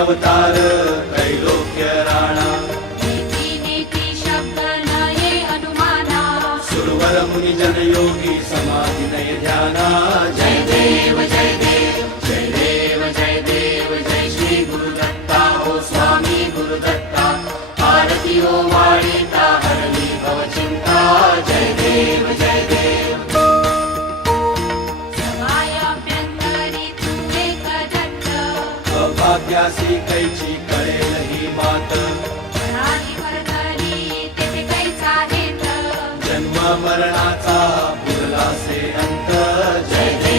अवतार त्रैलोक्य राणा शब्द नये अनुमाना सुरवर मुनि जन योगी समाधि नय ध्याना जय देव जय देव जय देव जय देव जय श्री गुरुदत्ता ओ स्वामी गुरुदत्ता आरती ओ वाणीता हरली भव चिंता जय देव जय देव अभाग्यासी कैची कळेल ही बात जन्म मरणाचा पुरला से अंत जय